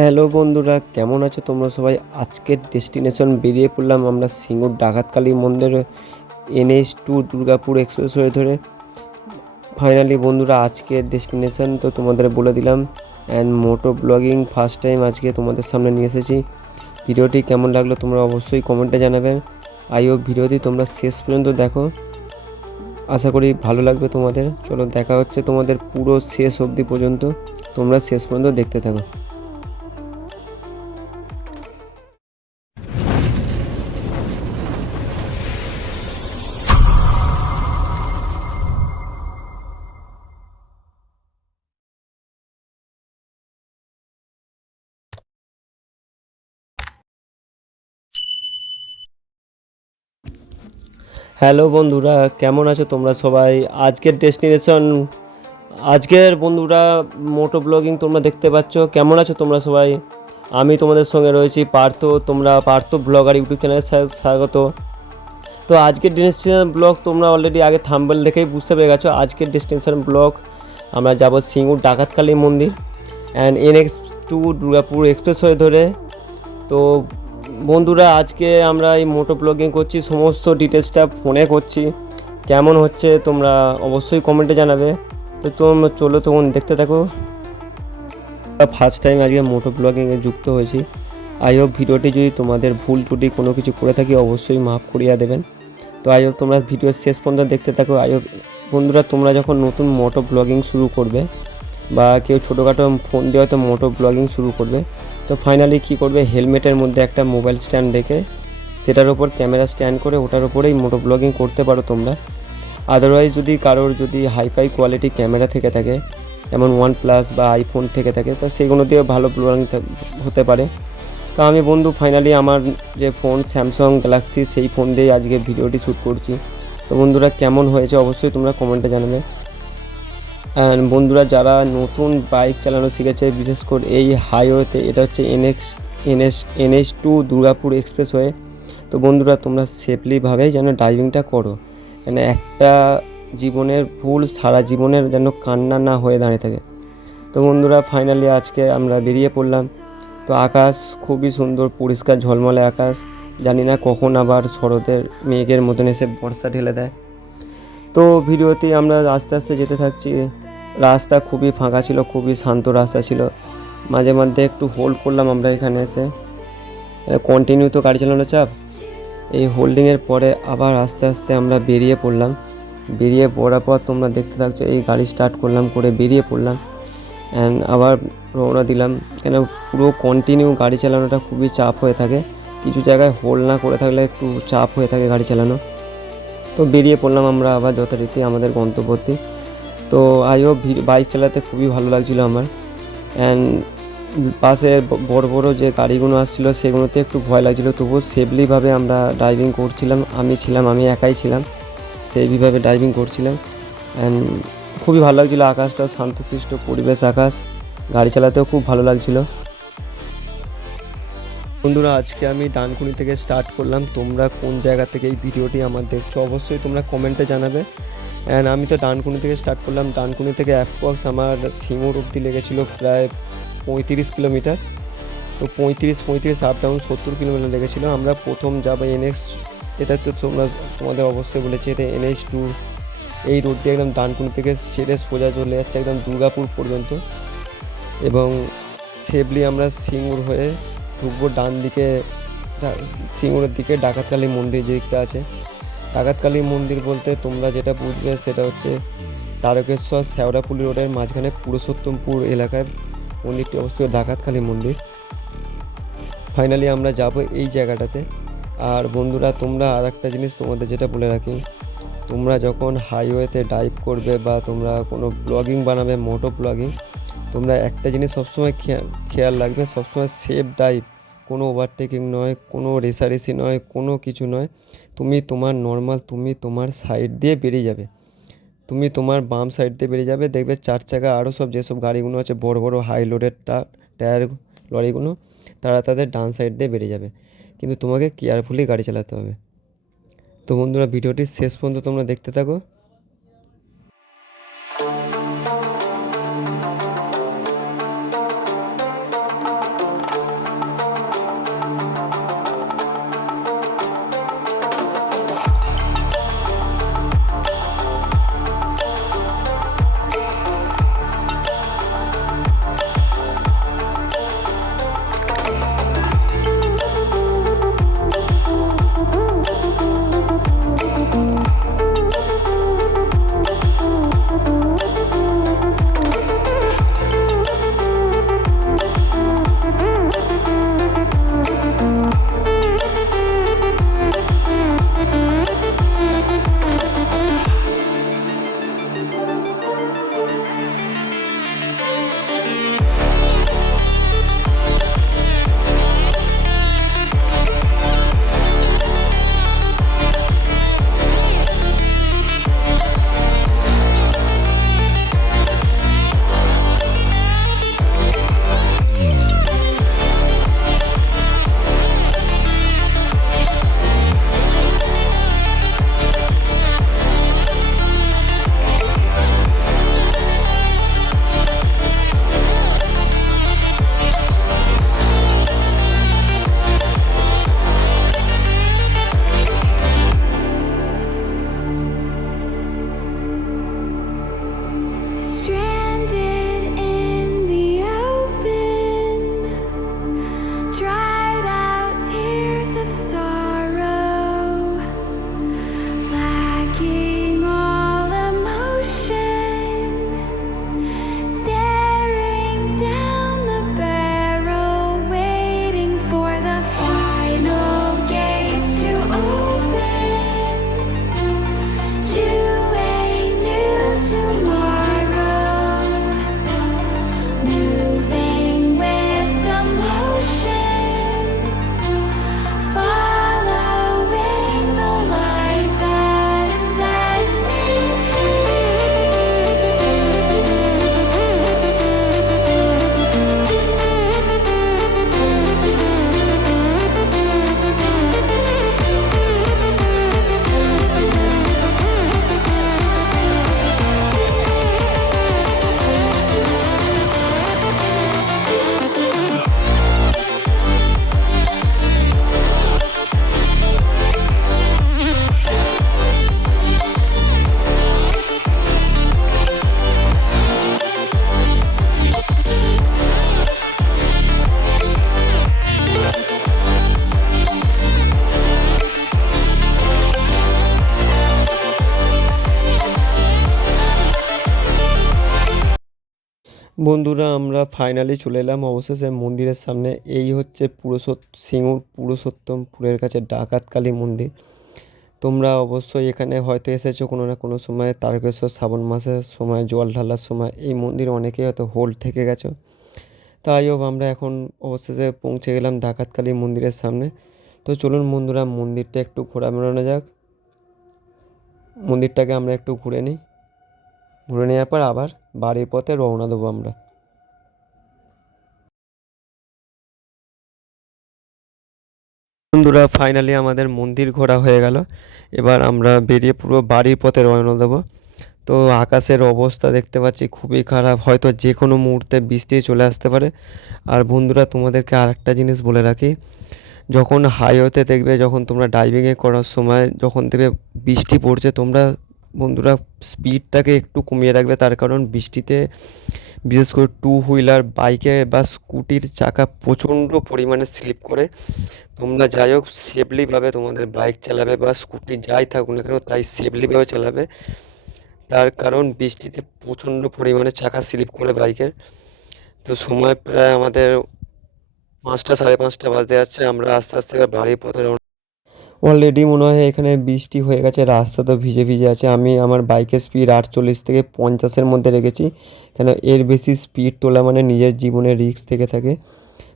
Hello বন্ধুরা, কেমন আছো তোমরা সবাই? আজকের ডেস্টিনেশন বেরিয়ে পড়লাম আমরা সিঙ্গুর ডাকাতকালী মন্দির এনএইচ টু দুর্গাপুর এক্সপ্রেস হয়ে ধরে। ফাইনালি বন্ধুরা, আজকের ডেস্টিনেশন তো তোমাদের বলে দিলাম। And moto blogging first time আজকে তোমাদের সামনে নিয়ে এসেছি। ভিডিওটি কেমন লাগল তোমরা অবশ্যই কমেন্টে জানাবে। আইও ভিডিওটি তোমরা শেষ পর্যন্ত দেখো। আশা করি ভালো লাগবে তোমাদের। চলো দেখা হচ্ছে তোমাদের পুরো শেষ অবধি পর্যন্ত। তোমরা শেষ পর্যন্ত দেখতে থাকো। হ্যালো বন্ধুরা, কেমন আছো তোমরা সবাই? আজকের ডেস্টিনেশন, আজকের বন্ধুরা, মোটো ব্লগিং তোমরা দেখতে পাচ্ছ। কেমন আছো তোমরা সবাই? আমি তোমাদের সঙ্গে রয়েছি পার্থ, তোমরা পার্থ ব্লগার ইউটিউব চ্যানেলে স্বাগত। তো আজকের ডেস্টিনেশন ব্লগ তোমরা অলরেডি আগে থাম্বেল দেখেই বুঝতে পেরে গেছো, আজকের ডেস্টিনেশন ব্লগ। আমরা যাব সিঙ্গুর ডাকাতকালী মন্দির and NX two Durgapur expressway ধরে। তো বন্ধুরা, আজকে আমরা এই মোটো ব্লগিং করছি, সমস্ত ডিটেলসটা ফোনে করছি। কেমন হচ্ছে তোমরা অবশ্যই কমেন্টে জানাবে। তো তোমরা চলো তখন দেখতে থাকো। ফার্স্ট টাইম আজকে মোটো ব্লগিংয়ে যুক্ত হয়েছি। আই হোপ ভিডিওটি যদি তোমাদের ভুল ত্রুটি কোনো কিছু করে থাকি, অবশ্যই মাফ করিয়া দেবেন। তো আই হোপ তোমরা ভিডিও শেষ পর্যন্ত দেখতে থাকো। আই হোপ বন্ধুরা, তোমরা যখন নতুন মোটো ব্লগিং শুরু করবে বা কেউ ছোটোখাটো ফোন দিয়ে হয়তো মোটো ব্লগিং শুরু করবে তো ফাইনালি কী করবে? হেলমেটের মধ্যে একটা মোবাইল স্ট্যান্ড রেখে সেটার ওপর ক্যামেরা স্ট্যান্ড করে ওটার ওপরেই মোটো ব্লগিং করতে পারো তোমরা। আদারওয়াইজ যদি কারোর যদি হাইফাই কোয়ালিটি ক্যামেরা থেকে থাকে, যেমন ওয়ান প্লাস বা আইফোন থেকে থাকে, তো সেগুলো দিয়ে ভালো ব্লগিং হতে পারে। তো আমি বন্ধু ফাইনালি আমার যে ফোন স্যামসাং গ্যালাক্সি সেই ফোন দিয়েই আজকে ভিডিওটি শ্যুট করছি। তো বন্ধুরা কেমন হয়েছে অবশ্যই তোমরা কমেন্টে জানাবে। বন্ধুরা, যারা নতুন বাইক চালানো শিখেছে, বিশেষ করে এই হাইওয়েতে এটা হচ্ছে NX NS NS two Durgapur expressway তো বন্ধুরা, তোমরা সেফলিভাবে যেন ড্রাইভিংটা করো। মানে একটা জীবনের ভুল, সারা জীবনের যেন কান্না না হয়ে দাঁড়িয়ে থাকে। তো বন্ধুরা ফাইনালি আজকে আমরা বেরিয়ে পড়লাম। তো আকাশ খুবই সুন্দর, পরিষ্কার ঝলমলে আকাশ। জানি না কখন আবার শরতের মেঘের মতন এসে বর্ষা ঢেলে দেয়। তো ভিডিওতে আমরা আস্তে আস্তে যেতে থাকছি। রাস্তা খুবই ফাঁকা ছিল, খুবই শান্ত রাস্তা ছিল। মাঝে মধ্যে একটু হোল্ড করলাম আমরা এখানে এসে। কন্টিনিউ তো গাড়ি চালানো চাপ। এই হোল্ডিংয়ের পরে আবার আস্তে আস্তে আমরা বেরিয়ে পড়লাম। বেরিয়ে পড়ার পর তোমরা দেখতে থাকছো, এই গাড়ি স্টার্ট করলাম, করে বেরিয়ে পড়লাম। অ্যান্ড আবার রওনা দিলাম। কেন, পুরো কন্টিনিউ গাড়ি চালানোটা খুবই চাপ হয়ে থাকে। কিছু জায়গায় হোল্ড না করে থাকলে একটু চাপ হয়ে থাকে গাড়ি চালানো। তো বেরিয়ে পড়লাম আমরা আবার যথারীতি আমাদের গন্তব্যতে তো আইও বাইক চালাতে খুবই ভালো লাগছিল আমার। অ্যান্ড পাশে বড় বড় যে গাড়িগুলো আসছিল সেগুলোতে একটু ভয় লাগছিল। তবুও সেফলিভাবে আমরা ড্রাইভিং করছিলাম। আমি ছিলাম, আমি একাই ছিলাম। সেইভাবে ড্রাইভিং করছিলাম। অ্যান্ড খুবই ভালো লাগছিল। আকাশটা শান্তশিষ্ট, পরিবেশ আকাশ। গাড়ি চালাতেও খুব ভালো লাগছিল। বন্ধুরা, আজকে আমি ডানকুনি থেকে স্টার্ট করলাম। তোমরা কোন জায়গা থেকে এই ভিডিওটি আমার দেখছ, অবশ্যই তোমরা কমেন্টে জানাবে। অ্যান্ড আমি তো ডানকুনি থেকে স্টার্ট করলাম। ডানকুনি থেকে অ্যাপ্রক্স আমার সিঙ্গুর অবধি লেগেছিলো প্রায় পঁয়ত্রিশ কিলোমিটার। তো পঁয়ত্রিশ পঁয়ত্রিশ আপ ডাউন সত্তর কিলোমিটার লেগেছিলো। আমরা প্রথম যাব এনএক্স এটা তো তোমরা, তোমাদের অবশ্যই বলেছি, এটা এনএস টু এই রোড দিয়ে একদম ডানকুনি থেকে ছেড়ে সোজা চলে যাচ্ছে একদম দুর্গাপুর পর্যন্ত। এবং সেফলি আমরা সিঙ্গুর হয়ে ঢুকবো ডান দিকে সিঙ্গুরের দিকে ডাকাতকালী মন্দির যে দিকটা আছে। ডাকাতকালী মন্দির বলতে তোমরা যেটা বুঝবে সেটা হচ্ছে তারকেশ্বর শেওড়াপুলি রোডের মাঝখানে পুরুষোত্তমপুর এলাকায় মন্দিরটি অবস্থিত, ডাকাতকালী মন্দির। ফাইনালি আমরা যাব এই জায়গাটাতে। আর বন্ধুরা, তোমরা আর একটা জিনিস তোমাদের যেটা বলে রাখি, তোমরা যখন হাইওয়েতে ড্রাইভ করবে বা তোমরা কোনো ব্লগিং বানাবে মোটো ব্লগিং তোমরা একটা জিনিস সবসময় খেয়াল রাখবে, সবসময় সেফ ড্রাইভ কোনো ওভারটেকিং নয়, কোনো রেসারেসি নয়, কোনো কিছু নয়। তুমি তোমার নর্মাল তুমি তোমার সাইড দিয়ে বেরিয়ে যাবে। তুমি তোমার বাম সাইড দিয়ে বেরিয়ে যাবে, দেখবে চার চাকা আরও সব যেসব গাড়িগুলো আছে, বড় বড় হাই লোডের টায়ার লরিগুলো, তারা তাদের ডান সাইড দিয়ে বেরিয়ে যাবে। কিন্তু তোমাকে কেয়ারফুলি গাড়ি চালাতে হবে। তো বন্ধুরা, ভিডিওটি শেষ পর্যন্ত তোমরা দেখতে থাকো। বন্ধুরা, আমরা ফাইনালি চলে এলাম অবশেষে মন্দিরের সামনে। এই হচ্ছে পুরুষোত্ত সিঙ্গুর পুরুষোত্তমপুরের কাছে ডাকাতকালী মন্দির। তোমরা অবশ্যই এখানে হয়তো এসেছ কোনো না কোনো সময়, তারকেশ্বর, শ্রাবণ মাসের সময়, জল ঢালার সময়। এই মন্দির অনেকেই হয়তো হোল্ড থেকে গেছো। তাই হোক, আমরা এখন অবশেষে পৌঁছে গেলাম ডাকাতকালী মন্দিরের সামনে। তো চলুন বন্ধুরা, মন্দিরটা একটু ঘোরা বেড়ানো যাক। মন্দিরটাকে আমরা একটু ঘুরে নিই। ঘুরে নেওয়ার পর আবার বাড়ির পথে রওনা দেবো আমরা। বন্ধুরা ফাইনালি আমাদের মন্দির ঘোরা হয়ে গেল। এবার আমরা বেরিয়ে পুরো বাড়ির পথে রওনা দেবো। তো আকাশের অবস্থা দেখতে পাচ্ছি খুবই খারাপ, হয়তো যে কোনো মুহূর্তে বৃষ্টি চলে আসতে পারে। আর বন্ধুরা, তোমাদেরকে আরেকটা জিনিস বলে রাখি। যখন হাইওয়েতে দেখবে, যখন তোমরা ড্রাইভিংয়ে করার সময়, যখন দেখবে বৃষ্টি পড়ছে, তোমরা বন্ধুরা স্পিডটাকে একটু কমিয়ে রাখবে, তার কারণ বৃষ্টিতে বিশেষ করে টু হুইলার বাইকে বা স্কুটির চাকা প্রচণ্ড পরিমাণে স্লিপ করে। তোমরা যাই হোক সেফলিভাবে তোমাদের বাইক চালাবে বা স্কুটি যাই থাকুক না কেন, তাই সেফলিভাবে চালাবে। তার কারণ বৃষ্টিতে প্রচণ্ড পরিমাণে চাকা স্লিপ করে বাইকের তো সময় প্রায় আমাদের পাঁচটা, সাড়ে পাঁচটা বাজতে যাচ্ছে। আমরা আস্তে আস্তে বাড়ির পথে অলরেডি মনে হয় এখানে বৃষ্টি হয়ে গেছে, রাস্তা তো ভিজে ভিজে আছে। আমি আমার বাইকের স্পিড আটচল্লিশ থেকে পঞ্চাশের মধ্যে রেখেছি, কেন এর বেশি স্পিড তোলা মানে নিজের জীবনে রিস্ক থেকে থাকে।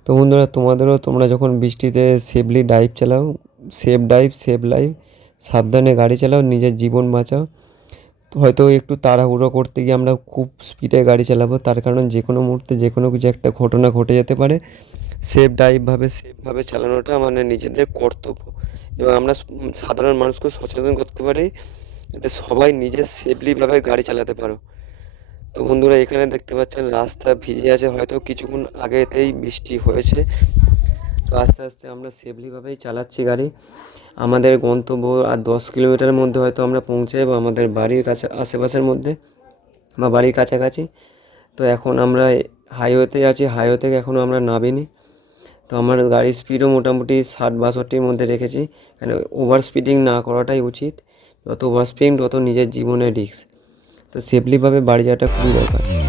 তো বন্ধুরা, তোমাদেরও তোমরা যখন বৃষ্টিতে সেফলি ড্রাইভ চালাও সেফ ড্রাইভ সেফ লাইফ সাবধানে গাড়ি চালাও, নিজের জীবন বাঁচাও। হয়তো একটু তাড়াহুড়ো করতে গিয়ে আমরা খুব স্পিডে গাড়ি চালাবো, তার কারণ যে কোনো মুহূর্তে যে কোনো কিছু একটা ঘটনা ঘটে যেতে পারে। সেফ ড্রাইভভাবে সেফভাবে চালানোটা মানে নিজেদের কর্তব্য। এবং আমরা সাধারণ মানুষকে সচেতন করতে পারি যাতে সবাই নিজের সেফলিভাবে গাড়ি চালাতে পারো। তো বন্ধুরা, এখানে দেখতে পাচ্ছেন রাস্তা ভিজে আছে। হয়তো কিছুক্ষণ আগেতেই বৃষ্টি হয়েছে। তো আস্তে আস্তে আমরা সেফলিভাবেই চালাচ্ছি গাড়ি। আমাদের গন্তব্য আর দশ কিলোমিটারের মধ্যে হয়তো আমরা পৌঁছে যাব আমাদের বাড়ির কাছে, আশেপাশের মধ্যে বা বাড়ির কাছাকাছি। তো এখন আমরা হাইওয়েতে আছি। হাইওয়ে থেকে এখনও আমরা নামিনি। তো আমার গাড়ির স্পিডও মোটামুটি ষাট বাষট্টির মধ্যে রেখেছি। কেন ওভার স্পিডিং না করাটাই উচিত। যত ওভার স্পিডিং তত নিজের জীবনে রিস্ক তো সেফলিভাবে বাড়ি যাওয়াটা খুবই দরকার।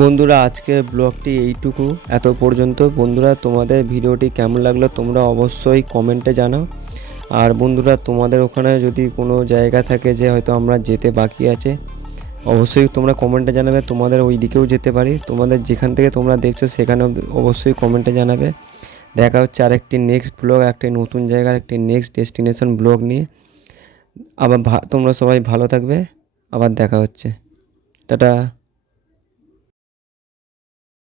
বন্ধুরা আজকের ব্লগটি এইটুকু। এত পর্যন্ত বন্ধুরা, তোমাদের ভিডিওটি কেমন লাগল তোমরা অবশ্যই কমেন্টে জানাও। আর বন্ধুরা, তোমাদের ওখানে যদি কোনো জায়গা থাকে যে হয়তো আমরা যেতে বাকি আছে, অবশ্যই তোমরা কমেন্টে জানাবে, তোমাদের ওই দিকেও যেতে পারি। তোমাদের যেখান থেকে তোমরা দেখছ সেখানে অবশ্যই কমেন্টে জানাবে। দেখা হচ্ছে আরেকটি নেক্সট ব্লগ একটি নতুন জায়গার একটি নেক্সট ডেস্টিনেশন ব্লগ নিয়ে। আবার তোমরা সবাই ভালো থাকবে। আবার দেখা হচ্ছে। টাটা।